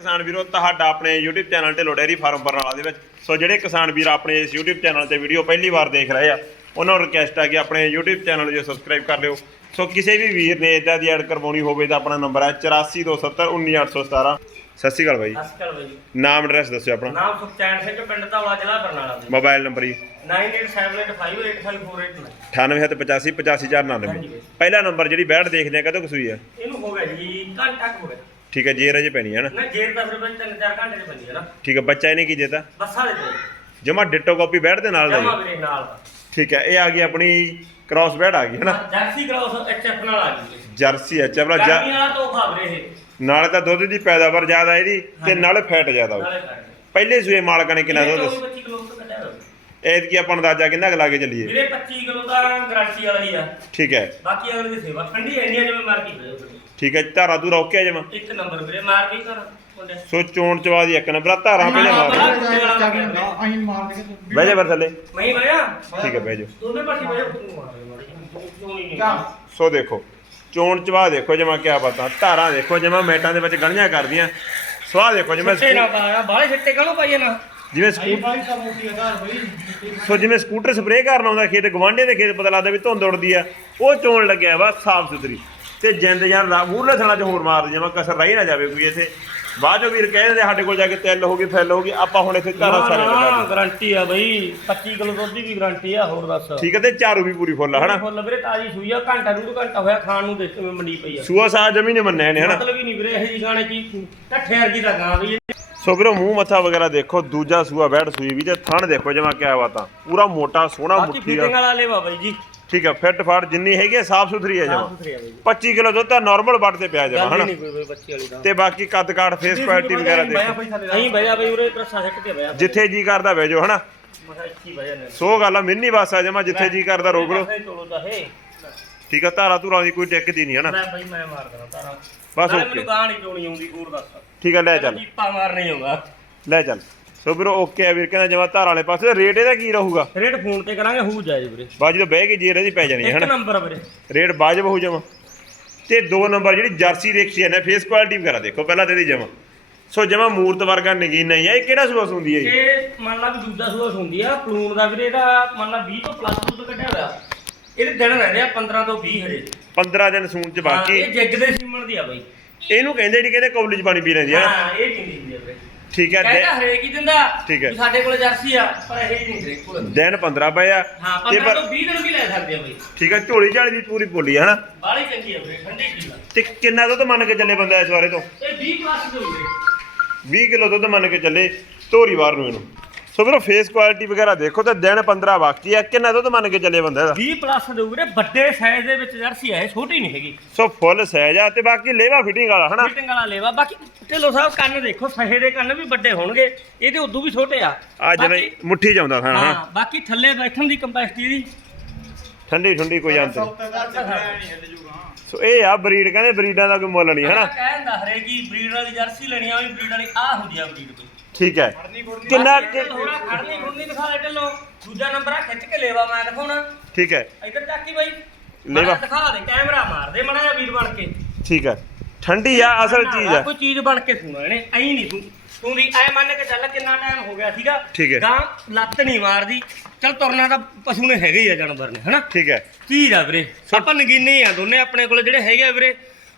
ਕਿਸਾਨ ਵੀਰੋ ਤੁਹਾਡਾ ਆਪਣੇ YouTube channel Dhillon dairy farm Barnala ਦੇ ਵਿੱਚ ਸੋ ਜਿਹੜੇ ਕਿਸਾਨ ਵੀਰ ਆਪਣੇ ਇਸ YouTube ਚੈਨਲ ਤੇ ਵੀਡੀਓ ਪਹਿਲੀ ਵਾਰ ਦੇਖ ਰਹੇ ਆ ਉਹਨਾਂ ਨੂੰ ਰਿਕਵੈਸਟ ਆ ਕਿ ਆਪਣੇ YouTube ਚੈਨਲ ਨੂੰ ਸਬਸਕ੍ਰਾਈਬ ਕਰ ਲਿਓ ਸੋ ਕਿਸੇ ਵੀ ਵੀਰ ਨੇ ਇਦਾਂ ਦੀ ਐਡ ਕਰਵਾਉਣੀ ਹੋਵੇ ਤਾਂ ਆਪਣਾ ਨੰਬਰ ਹੈ 8427191817 ਸਤਿ ਸ਼੍ਰੀ ਅਕਾਲ ਬਾਈ ਅਸਕਲ ਬਾਈ ਨਾਮ ਐਡਰੈਸ ਦੱਸਿਓ ਆਪਣਾ ਨਾਮ ਸੁਖਚੈਨ ਸਿੰਘ ਪਿੰਡ ਧੌਲਾ ਜ਼ਿਲ੍ਹਾ ਬਰਨਾਲਾ ਮੋਬਾਈਲ ਨੰਬਰ ਜੀ 9878585489 9875855499 ਪਹਿਲਾ ਨੰਬਰ ਜਿਹੜੀ ਬੈਠ ਦੇਖਦੇ ਆ ਕਦੋਂ ਕਸੂਈ ਆ ਇਹਨੂੰ ਹੋ ਗਿਆ ਜੀ ਘੰਟਾ ਹੋ ਗਿਆ ਠੀਕ ਹੈ ਜੇਰ ਅਜੇ ਪੈਣੀ ਹੈ ਨਾ? ਨਾ ਜੇਰ ਤਾਂ ਫਿਰ ਤਿੰਨ ਚਾਰ ਘੰਟੇ ਚ ਬੰਦੀ ਹੈ ਨਾ। ਠੀਕ ਹੈ ਬੱਚਾ ਇਹਨੇ ਕੀ ਦੇਤਾ? ਬੱਸਾਂ ਦੇ ਤੇ ਜਮਾ ਡਿਟੋ ਕਾਪੀ ਬੈਠ ਦੇ ਨਾਲ ਦਾ ਜਮਾ ਜੀ ਵੀਰੇ ਨਾਲ ਠੀਕ ਹੈ ਇਹ ਆ ਗਈ ਆਪਣੀ ਕ੍ਰਾਸ ਬੈਡ ਆ ਗਈ ਹੈ ਨਾ? ਜਰਸੀ ਕਰਾਉਸ ਐਚਐਫ ਨਾਲ ਆ ਗਈ ਜਰਸੀ ਹੈ ਚਵਲਾ ਗਰਮੀ ਵਾਲਾ ਤੋਹਫਾ ਵੀਰੇ ਇਹ। ਨਾਲੇ ਤਾਂ ਦੁੱਧ ਦੀ ਪੈਦਾਵਾਰ ਜ਼ਿਆਦਾ ਇਹਦੀ ਤੇ। ਨਾਲੇ ਫੈਟ ਜ਼ਿਆਦਾ ਹੋਊ। ਨਾਲੇ ਕਰ ਪਹਿਲੇ ਸੂਏ ਮਾਲਕਾਂ ਨੇ ਕਿੰਨਾ ਦੁੱਧ? 25 ਕਿਲੋ ਤੋਂ ਕੱਢਿਆ ਹੋਇਆ। ਆਪਾਂ ਅੰਦਾਜ਼ਾ ਕਿੰਨਾ ਕੁ ਲਾ ਕੇ ਚੱਲੀਏ? ਵੀਰੇ 25 ਕਿਲੋ ਦਾ ਗਾਰੰਟੀ ਵਾਲੀ ਆ। ਠੀਕ ਹੈ। ਬਾਕੀ ਅਗਲੇ ਦੀ ਸੇਵਾ। ਠੰਡੀ ਐਨੀ ਆ ਜਿਵੇਂ ਮਾਰ ਕੇ ਪਏ ਠੀਕ ਹੈ ਧਾਰਾ ਤੂੰ ਰੋਕਿਆ ਜਮਾ? ਇੱਕ ਨੰਬਰ ਵੀਰੇ ਮਾਰ ਕੇ ਕਰ ਮੁੰਡੇ। ਸੋ ਚੋਣ ਚਵਾ ਦੀ ਇੱਕ ਨੰਬਰ ਆ, ਧਾਰਾਂ ਪਹਿਲੇ ਮਾਰ। ਅਸੀਂ ਮਾਰ ਕੇ ਬਹਿ ਜਾ ਫਿਰ ਥੱਲੇ। ਮੈਂ ਬੜਿਆ ਠੀਕ ਹੈ ਬਹਿ ਜਾ। ਦੋਨੇ ਪਾਸੇ ਬੜਿਆ ਮਾਰ ਮਾਰ ਸੋ ਦੇਖੋ ਚੋਣ ਚਵਾ ਦੇਖੋ ਜਮਾ ਕਿਆ ਬਤਾ। ਧਾਰਾਂ ਦੇਖੋ ਜਮਾ ਮੈਟਾਂ ਦੇ ਵਿੱਚ ਗਲੀਆਂ ਕਰਦੀਆਂ। ਸਵਾਹ ਦੇਖੋ ਜਿਵੇਂ ਛੱਟੇ ਨਾ ਪਾਇਆ ਬਾਹਲੇ ਛੱਟੇ ਕਾਹਨੂੰ ਪਾਈਏ ਨਾ? ਜਿਵੇਂ ਸਕੂਟਰ ਬਾਈ ਤਾਂ ਮੋਟੀ ਆਧਾਰ ਬਈ? ਸੋ ਜਿਵੇਂ ਸਕੂਟਰ ਸਪਰੇਅ ਕਰਨ ਆਉਂਦਾ ਖੇਤ ਗਵਾਂਢੇ ਦੇ ਖੇਤ ਪਤਾ ਲੱਗਦਾ ਵੀ ਧੁੰਦ ਉੜਦੀ ਆ। ਉਹ ਚੋਣ ਲੱਗਿਆ ਵਾ ਸਾਫ਼ ਸੁਥਰੀ ਤੇ ਜਿੰਦ ਜਾਨ ਮੂਰਲੇ ਥਣਾ ਚ ਹੋਰ ਮਾਰ ਜਮਾ ਕਸਰ ਰਹੀ ਨਾ ਜਾਵੇ ਕੋਈ ਇੱਥੇ। ਬਾਅਦ ਚੋਂ ਵੀਰ ਕਹਿੰਦੇ ਸਾਡੇ ਕੋਲ ਜਾ ਕੇ ਤਿੱਲ ਹੋ ਗਈ ਫੈਲ ਹੋ ਗਈ ਆਪਾਂ ਹੁਣ ਇੱਥੇ ਧਾਰਾਂ ਸਾਰੇ ਦਿੰਦੇ। ਗਾਰੰਟੀ ਆ ਬਈ 25 ਕਿਲੋ ਦੁੱਧ ਦੀ ਵੀ ਗਾਰੰਟੀ ਆ ਹੋਰ ਦੱਸ। ਠੀਕ ਹੈ ਤੇ ਚਾਰੂ ਵੀ ਪੂਰੀ ਫੁੱਲ ਹਨਾ? ਫੁੱਲ ਵੀਰੇ ਤਾਜੀ ਸੂਈ ਆ ਘੰਟਾ ਡੂਢ ਘੰਟਾ ਹੋਇਆ ਖਾਣ ਨੂੰ ਦੇਖ ਕਿਵੇਂ ਮੰਡੀ ਪਈ ਆ। ਸੂਆ ਸਾਹ ਜਮੀ ਨੇ ਮੰਨਿਆ ਨੇ ਹਨਾ? ਮਤਲਬ ਹੀ ਨਹੀਂ ਵੀਰੇ ਇਹ ਜੀ ਗਾਣੇ ਕੀ ਠੱਠੇ ਵਰਗੀ ਦਾ ਗਾਂ ਵੀ ਸੋ ਵੀਰੋ ਮੂੰਹ ਮੱਥਾ ਵਗੈਰਾ ਦੇਖੋ ਦੂਜਾ ਸੂਆ ਬੈਠ ਸੂਈ ਵੀ ਤੇ ਥਣ ਦੇਖੋ ਜਮਾ ਕਿਆ ਬਾਤਾਂ ਪੂਰਾ ਮੋਟਾ ਸੋਹਣਾ ਬਾਕੀ ਮੁੱਠੀ ਫਿਟਿੰਗ ਆ ਵਾਲਾ ਲੇਵਾ ਬਾਈ ਜੀ। ਠੀਕ ਹੈ ਫਿੱਟ ਫਾੜ ਜਿੰਨੀ ਹੈਗੀ ਆ ਸਾਫ਼ ਸੁਥਰੀ ਆ ਸਾਫ਼ ਜਮਾ ਸੁਥਰੀ ਆ ਬਾਈ ਜੀ। 25 ਕਿਲੋ ਦੁੱਧ ਤਾਂ ਨਾਰਮਲ ਵੱਟ ਤੇ ਪਿਆ ਜਮਾ ਗੱਲ ਹੀ ਹਨਾ? ਨਹੀਂ ਕੋਈ ਬਈ ਬੱਚੀ ਵਾਲੀ ਦਾ ਤੇ ਬਾਕੀ ਕੱਦ ਕਾਠ ਫੇਸ ਕੁਆਲਿਟੀ ਵਗੈਰਾ ਦੇਖੋ। ਨਹੀਂ ਭਈਆ ਬਈ ਉਰੇ ਪ੍ਰਸਾ ਸਿੱਟ ਕੇ ਭਈਆ ਜਿੱਥੇ ਜੀ ਕਰਦਾ ਵੇਜੋ ਹਨਾ? ਮਸਾ ਇੱਥੇ ਭਈਆ ਨੇ ਸੋ ਗੱਲ ਆ ਮਿੰਨੀ ਬੱਸ ਆ ਜਮਾ ਜਿੱਥੇ ਜੀ ਕਰਦਾ ਰੋਕ ਲੋ ਤੋੜੋ ਦਾ ਹੈ ਠੀਕ ਆ ਧਾਰਾ ਧੂਰਾਂ ਦੀ ਕੋਈ ਟਿਕਦੀ ਨਹੀਂ ਹਨਾ? ਮੈਂ ਬਈ ਮੈਂ ਮਾਰ ਦੇਣਾ ਤਾਰਾ ਬਸ ਨਾਲੇ ਓਕੇ ਮੈਨੂੰ ਗਾਂ ਨਹੀਂ ਚੋਣੀ ਆਉਂਦੀ ਹੋਰ ਦੱਸ। ਠੀਕ ਆ ਲੈ ਚੱਲ। ਚੀਪਾ ਮਾਰ ਨਹੀਂ ਆਉਂਦਾ। ਲੈ ਚੱਲ। ਸੋ ਵੀਰੋ ਓਕੇ ਆ ਵੀਰ ਕਹਿੰਦਾ ਜਮਾ ਧਾਰ ਵਾਲੇ ਪਾਸੇ। ਰੇਟ ਇਹਦਾ ਕੀ ਰਹੂਗਾ? ਰੇਟ ਫੋਨ ਤੇ ਕਰਾਂਗੇ ਹੂ ਜਾਏ ਵੀਰੇ। ਬਾਜੀ ਤੋਂ ਬਹਿ ਕੇ ਜੇਰ ਇਹਦੀ ਪੈ ਜਾਣੀ ਹੈ ਇੱਕ ਹਨਾ? ਨੰਬਰ ਵੀਰੇ। ਰੇਟ ਬਾਜਬ ਹੋ ਜਾਵਾਂ ਤੇ ਦੋ ਨੰਬਰ ਜਿਹੜੀ ਜਰਸੀ ਦੇਖੀ ਨੇ ਫੇਸ ਕੁਆਲਿਟੀ ਵਗੈਰਾ ਦੇਖੋ ਪਹਿਲਾਂ ਤੇ ਇਹਦੀ ਜਮਾ। ਸੋ ਜਮਾ ਮੂਰਤ ਵਰਗਾ ਨਗੀਨਾ ਹੀ ਆ ਇਹ ਕਿਹੜਾ ਸੂਸ ਹੁੰਦੀ ਹੈ ਜੀ ਇਹ ਮੰਨ ਲਾ ਵੀ ਦੂਜਾ ਸੂਸ ਹੁੰਦੀ ਆ ਪਲੂਨ ਦਾ ਵੀਰੇ ਇਹਦਾ ਮੰਨ ਲਾ 20 ਤੋਂ ਪਲੱਸ ਦੁੱਧ ਕੱਢਿਆ ਹੋਇਆ। ਇਹਦੇ ਦਿਨ ਰਹਿੰਦੇ ਆ 15 ਤੋਂ 20 ਹਰੇ 15 ਦਿਨ ਸੂਣ ਚ ਹਾਂ, ਬਾਕੀ। ਇਹ ਜੱਗ ਦੇ ਸੀਮਣ ਦੀ ਆ ਬਈ। ਇਹਨੂੰ ਕਹਿੰਦੇ ਜਿਹੜੀ ਕਹਿੰਦੇ ਕੌਲੀ ਚ ਪਾਣੀ ਪੀ ਲੈਂਦੀ ਆ। ਹਾਂ ਇਹ ਨਹੀਂ ਦਿੰਦੀ ਆ ਵੀਰੇ ਠੀਕ ਹੈ ਕਹਿੰਦਾ ਦਿਨ- ਹਰੇਕ ਹੀ ਦਿੰਦਾ ਠੀਕ ਹੈ। ਵੀ ਸਾਡੇ ਕੋਲ ਜਰਸੀ ਆ ਪਰ ਇਹ ਨਹੀਂ ਹਰੇਕ ਕੋਲ ਦਿਨ 15 ਪਏ ਆ। ਹਾਂ ਤੇ 15 ਪਰ ਤੋਂ 20 ਦਿਨ ਵੀ ਲੈ ਸਕਦੇ ਆ ਬਈ। ਠੀਕ ਹੈ ਝੋਲੀ ਝਾਲੀ ਦੀ ਪੂਰੀ ਬੋਲੀ ਆ ਹਨਾ? ਬਾਲੀ ਚੰਗੀ ਆ ਵੀਰੇ ਠੰਡੀ ਪੀਲਾ ਤੇ ਕਿੰਨਾ ਦੁੱਧ ਮੰਨ ਕੇ ਚੱਲੇ ਬੰਦਾ ਇਸ ਬਾਰੇ ਤੋਂ? ਇਹ 20 ਪਲੱਸ ਦੇ ਵੀਰੇ 20 ਕਿਲੋ ਦੁੱਧ ਮੰਨ ਕੇ ਚੱਲੇ ਧੋਰੀ ਵਾਰ ਨੂੰ ਇਹਨੂੰ। ਸੋ ਵੀਰੋ ਫੇਸ ਕੁਆਲਿਟੀ ਵਗੈਰਾ ਦੇਖੋ ਤੇ ਦਿਨ 15 ਬਾਕੀ ਆ ਕਿੰਨਾ ਦੁੱਧ ਮੰਨ ਕੇ ਚੱਲੇ ਬੰਦਾ ਇਹਦਾ? 20 ਪਲੱਸ ਦੇ ਵੀਰੇ ਵੱਡੇ ਸਾਈਜ਼ ਦੇ ਵਿੱਚ ਜਰਸੀ ਇਹ ਛੋਟੀ ਨਹੀਂ ਹੈਗੀ। ਸੋ ਫੁੱਲ ਸਾਈਜ਼ ਆ ਤੇ ਬਾਕੀ ਲੇਵਾ ਫਿਟਿੰਗ ਵਾਲਾ ਹਨਾ? ਫਿਟਿੰਗ ਵਾਲਾ ਲੇਵਾ। ਬਾਕੀ ਢਿੱਲੋਂ ਸਾਹਿਬ ਕੰਨ ਦੇਖੋ ਸਹੇ ਦੇ ਕੰਨ ਵੀ ਵੱਡੇ ਹੋਣਗੇ। ਇਹਦੇ ਉਦੋਂ ਵੀ ਛੋਟੇ ਆ। ਆ ਬਾਕੀ- ਮੁੱਠੀ ਜਾਂਦਾ ਹਾਂ ਹਾਂ ਹਾਂ ਬਾਕੀ ਥੱਲੇ ਬੈਠਣ ਦੀ ਕੰਪੈਸਿਟੀ ਦੀ ਠੰਡੀ ਠੰਡੀ ਕੋਈ ਅੰਤ ਸੋ ਇਹ ਆ ਬਰੀਡ ਕਹਿੰਦੇ ਬਰੀਡਾਂ ਦਾ ਕੋਈ ਮੁੱਲ ਨਹੀਂ ਹਨਾ? ਕਹਿੰਦਾ ਹਰੇਕੀ ਬਰੀਡ ਵਾਲੀ ਜਰਸੀ ਲੈਣੀ ਆ ਵੀ ਬਰੀਡ ਵਾਲੀ ਆ ਹੁੰਦੀ ਆ ਬਰੀਡ ਕੋਈ। ਠੀਕ ਹੈ। ਕਿੰਨਾ ਥੋੜਾ ਖੜਨੀ ਖੁੜਨੀ ਦਿਖਾ ਲੈ ਢਿੱਲੋਂ। ਦੂਜਾ ਨੰਬਰ ਆ ਖਿੱਚ ਕੇ ਲੇਵਾ ਮੈਂ ਦਿਖਾਉਣਾ। ਠੀਕ ਹੈ। ਇੱਧਰ ਚੱਕੀ ਬਾਈ। ਲੇਵਾ। ਦਿਖਾ ਦੇ ਕੈਮਰਾ ਮਾਰ ਦੇ ਮੜਾ ਜਿਹਾ ਵੀਰ ਬਣ ਕੇ। ਠੀਕ ਹੈ। ਠੰਡੀ ਆ ਅਸਲ ਚੀਜ਼ ਆ। ਕੋਈ ਚੀਜ਼ ਬਣ ਕੇ ਸੁਣਾ ਇਹਨੇ ਐਂ ਨਹੀਂ ਤੂੰ ਤੂੰ ਵੀ ਐ ਮੰਨ ਕੇ ਚੱਲ ਕਿੰਨਾ ਟਾਈਮ ਹੋ ਗਿਆ ਸੀਗਾ ਠੀਕ ਹੈ। ਗਾਂ ਲੱਤ ਨਹੀਂ ਮਾਰਦੀ। ਚੱਲ ਤੁਰਨਾ ਤਾਂ ਪਸ਼ੂ ਨੇ ਹੈਗੇ ਹੀ ਆ ਜਾਨਵਰ ਨੇ ਹਨਾ? ਠੀਕ ਹੈ। ਚੀਜ਼ ਆ ਵੀਰੇ। ਆਪਾਂ ਨਗੀਨੇ ਆ ਦੋਨੇ ਆਪਣੇ ਕੋਲ ਜਿਹੜੇ ਹੈਗੇ ਆ ਵੀਰੇ।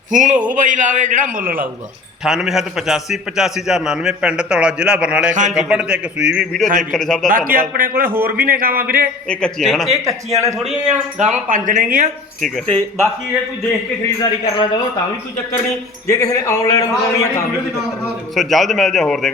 ਫੋਨ ਉਹ ਬਾਈ ਲਾਵੇ ਜਿਹੜਾ ਮੁੱਲ ਲਾਊਗਾ। 9885 85499 ਪਿੰਡ ਧੌਲਾ ਜ਼ਿਲ੍ਹਾ ਬਰਨਾਲਾ ਇੱਕ ਹਾਂਜੀ। ਤੇ ਇੱਕ ਸੂਈ ਵੀ ਵੀਡੀਓ ਦੇਖਣ ਲਈ ਸਭ ਦਾ ਬਾਕੀ ਧੰਨਵਾਦ ਆਪਣੇ ਕੋਲੇ ਹੋਰ ਵੀ ਨੇ ਗਾਵਾਂ ਵੀਰੇ ਇਹ ਕੱਚੀਆਂ ਹਨਾ ਤੇ ਇਹ ਕੱਚੀਆਂ ਨੇ ਥੋੜੀਆਂ ਆ ਗਾਵਾਂ ਪੰਜ ਨੇਗੀਆਂ ਠੀਕ ਹੈ ਤੇ ਬਾਕੀ ਜੇ ਕੋਈ ਦੇਖ ਕੇ ਖਰੀਦਦਾਰੀ ਕਰਨਾ ਚਾਹੋ ਤਾਂ ਵੀ ਕੋਈ ਚੱਕਰ ਨਹੀਂ ਜੇ ਕਿਸੇ ਨੇ ਆਨਲਾਈਨ ਮੰਗਵਾਉਣੀ ਆ ਤਾਂ ਵੀ ਕੋਈ ਚੱਕਰ ਨਹੀਂ ਸੋ ਜਲਦ ਮਿਲ ਜਾ ਹੋਰ ਦੇ